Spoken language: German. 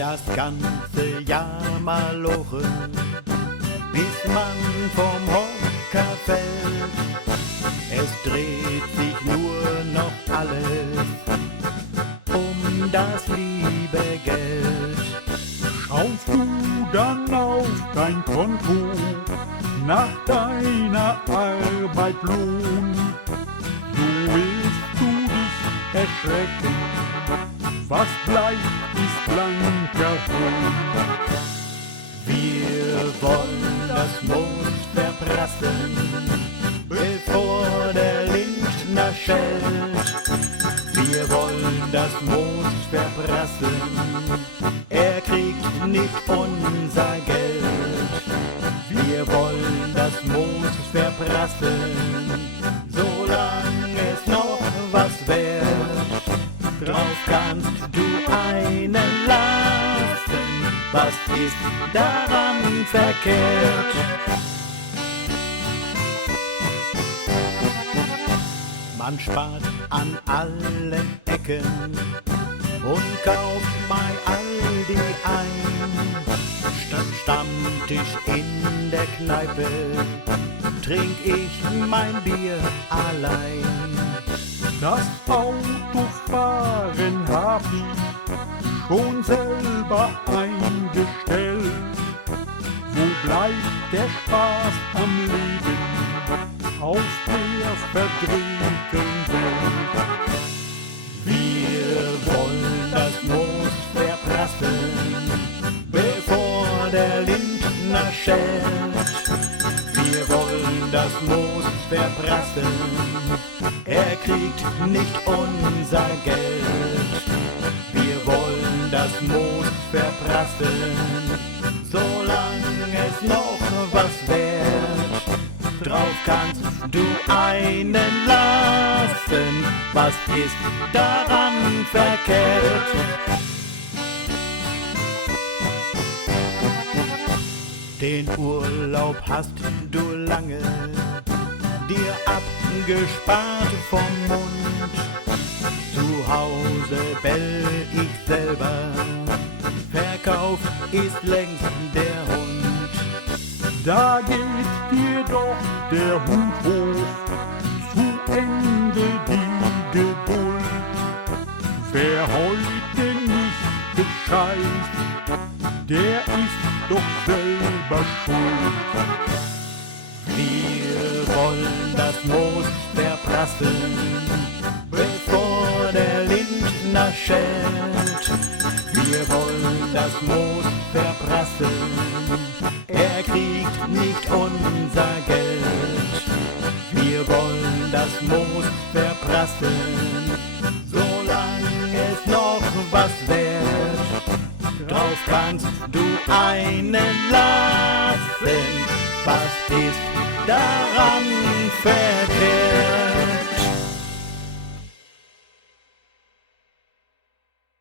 das ganze Jahr malochen, bis man vom Hocker fällt. Es dreht sich nur noch alles um das liebe Geld. Schaust du dann auf dein Konto nach deiner Arbeit Lohn, so willst du dich erschrecken, was bleibt, ist blanker Hohn. Wir wollen das Moos verprassen, bevor der Lindner schellt. Wir wollen das Moos verprassen, er kriegt nicht unser Geld. Wir wollen das Moos verprassen, solange es noch was wert. Drauf kannst du einen lassen, was ist daran verkehrt? Man spart an allen Ecken und kauft bei Aldi ein. Statt Stammtisch in der Kneipe trink ich mein Bier allein. Das Autofahren hab ich schon selber eingestellt. Wo bleibt der Spaß am Leben auf der verdrehten Welt? Wir wollen das Moos verprassen, bevor der Lindner schellt. Wir wollen das Moos verprassen, er kriegt nicht unser Geld. Wir wollen das Moos verprassen, solange es noch was wert. Drauf kannst du einen lassen, was ist daran verkehrt? Den Urlaub hast du lange dir abgespart vom Mund. Zu Hause bell ich selber, verkauft ist längst der Hund. Da geht dir doch der Hut hoch, zu Ende die Geduld. Wer heute nicht bescheißt, der ist doch selber schuld. Wir wollen das Moos verprassen, bevor der Lindner schellt. Wir wollen das Moos verprassen, er kriegt nicht unser Geld. Wir wollen das Moos verprassen, solange es noch was wert. Drauf kannst du einen lassen, was ist daran verkehrt?